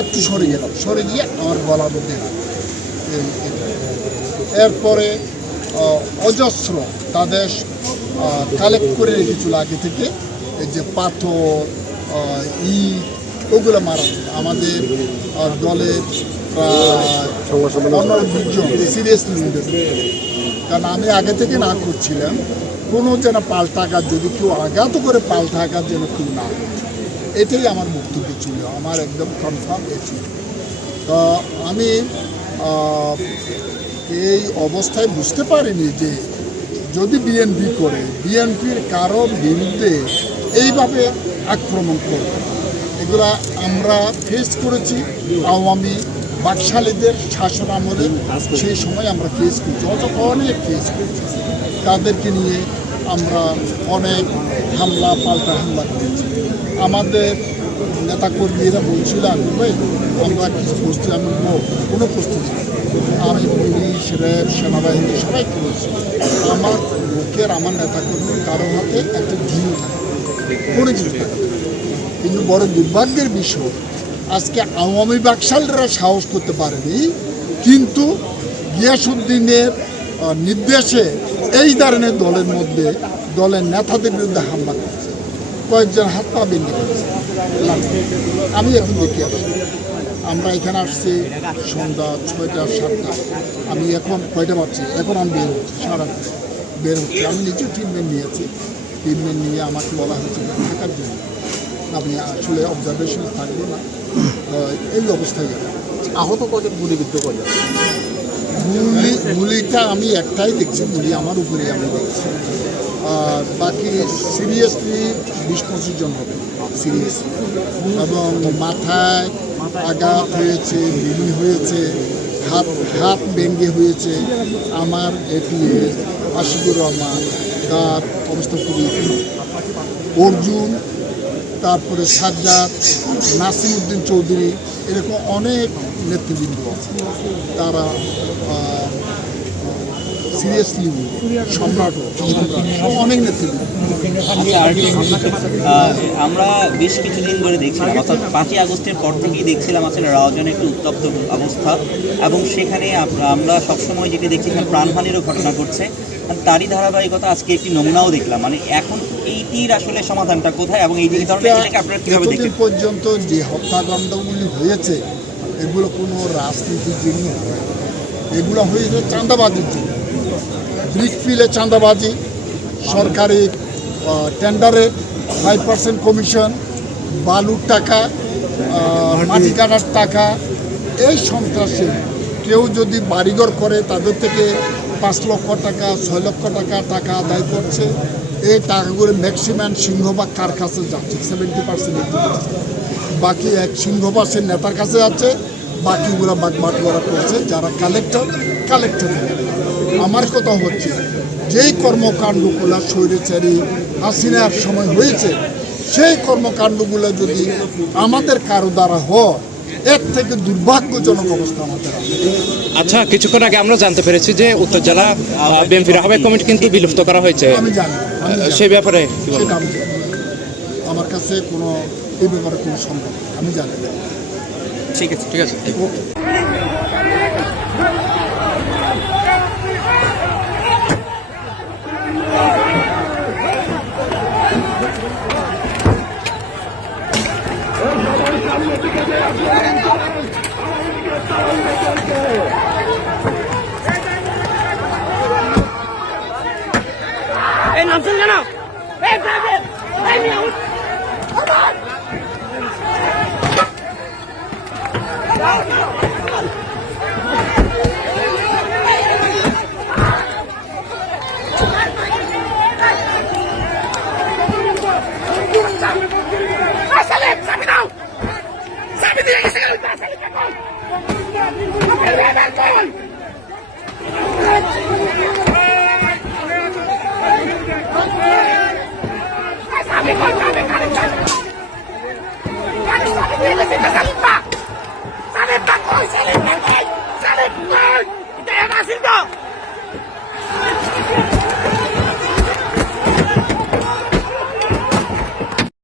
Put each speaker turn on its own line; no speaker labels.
একটু সরে গেলাম সরে গিয়ে আমার গলা মধ্যে। এরপরে অজস্র তাদের কালেক্ট করে রেখেছিল আগে থেকে এই যে পাথর ইট, ওগুলো মারা। আমাদের দলের কারণ আমি আগে থেকে না করছিলাম কোনো যেন পাল্টাঘাত যদি কেউ আঘাত করে পাল্টাঘাত যেন কেউ না। এটাই আমার বক্তব্য ছিল, আমার একদম কনফার্ম এ ছিল। তো আমি এই অবস্থায় বুঝতে পারিনি যে যদি বিএনপি করে বিএনপির কারও বিরুদ্ধে এইভাবে আক্রমণ করবে। এগুলা আমরা ফেস করেছি, আওয়ামী বাকশালীদের শাসন আমলে, সেই সময় আমরা ফেস করছি অত অনেক ফেস করছি। তাদেরকে নিয়ে আমরা অনেক হামলা, পাল্টা হামলা করেছি। আমাদের নেতাকর্মীরা বলছিল আমি ভাই, আমরা কিছু প্রস্তুতি আমি কোনো প্রস্তুতি। আমি পুলিশ, র্যাব, সেনাবাহিনী, সবাই করেছি। আমার লোকের, আমার নেতাকর্মীর কারও হাতে একটা ঝিল থাকে, কোনো কিছু থাকে কিন্তু বড় দুর্ভাগ্যের বিষয়, আজকে আওয়ামী বাকশালরা সাহস করতে পারেনি, কিন্তু গিয়াসুদ্দিনের নির্দেশে এই ধরনের দলের মধ্যে দলের নেতাদের বিরুদ্ধে হামলা করেছে। কয়েকজন হাত পা বেঁধে করেছে। আমি এখন দেখি আসছি আমরা এখানে আসছি সন্ধ্যা ছয়টা, সাতটা। আমি এখন কয়টা পাচ্ছি এখন আমি বের হচ্ছি, সারা বের হচ্ছি। আমি নিজে ট্রিটমেন্ট নিয়েছি। ট্রিটমেন্ট নিয়ে আমাকে বলা হয়েছে থাকার জন্য। আমি আসলে অবজারভেশন থাকব না। এই অবস্থায়
আহত কজন গুলিবিদ্ধ কজন?
গুলি গুলিটা আমি একটাই দেখছি গুলি আমার উপরে আমি দেখছি। আর বাকি সিরিয়াসলি বিশ পঁচিশ জন হবে সিরিয়াসলি এবং মাথায় আঘাত হয়েছে বিলি হয়েছে, হাত হাত ব্যঙ্গে হয়েছে আমার এপিএস আশিকুর রহমান, তার অবস্থা খুবই অর্জুন তারপরে সাজ্জাদ নাসিমউদ্দিন চৌধুরী এরকম অনেক নেতৃবৃন্দ তারা সিরিয়াসলি সম্রাট অনেক
আহ, আমরা বেশ কিছুদিন ধরে দেখছিলাম অর্থাৎ পাঁচই আগস্টের পর থেকেই দেখছিলাম আসলে রাওয়াজানে একটি উত্তপ্ত অবস্থা এবং সেখানে আমরা সবসময় যেটি দেখছি প্রাণহানিরও ঘটনা ঘটছে। তারই ধারাবাহিকতা আজকে একটি নমুনাও দেখলাম। মানে এখন এইটির আসলে সমাধানটা কোথায় এবং এই ধরনের আপনারা কীভাবে দেখছেন?
পর্যন্ত যে হত্যাকাণ্ডগুলি হয়েছে এগুলো কোনো রাজনীতির জন্য এগুলো হয়েছে চাঁদাবাজির জন্য। ব্রিক ফিলে চাঁদাবাজি সরকারি টেন্ডারে ফাইভ পার্সেন্ট কমিশন বালুর টাকা মাটি কাটার টাকা এই সন্ত্রাসে কেউ যদি বাড়িঘর করে তাদের থেকে পাঁচ লক্ষ টাকা ছয় লক্ষ টাকা টাকা আদায় করছে। এই টাকাগুলো ম্যাক্সিমাম সিংহবাগ কার কাছে যাচ্ছে? সেভেন্টি পার্সেন্ট বাকি এক সিংহবাসের নেতার কাছে যাচ্ছে, বাকিগুলো বাগ বাটোয়ারা করছে, যারা কালেক্টর কালেক্টর আমার কথা হচ্ছে, যেই কর্মকাণ্ডগুলো স্বৈরাচারী হাসিনার সময় হয়েছে, সেই কর্মকাণ্ডগুলো যদি আমাদের কারও দ্বারা হয় এর থেকে দুর্ভাগ্যজনক অবস্থা আমাদের
আচ্ছা কিছুক্ষণ আগে আমরা জানতে পেরেছি যে উত্তর জেলা বিএনপির আহ্বায়ক কমিটি কিন্তু বিলুপ্ত করা হয়েছে।
আমি জানি
সেই ব্যাপারে।
আমার কাছে কোনো এই ব্যাপারে কোনো সম্ভব। আমি জানি।
ঠিক আছে ঠিক আছে।
এই নামছেন কেন? Private Salim!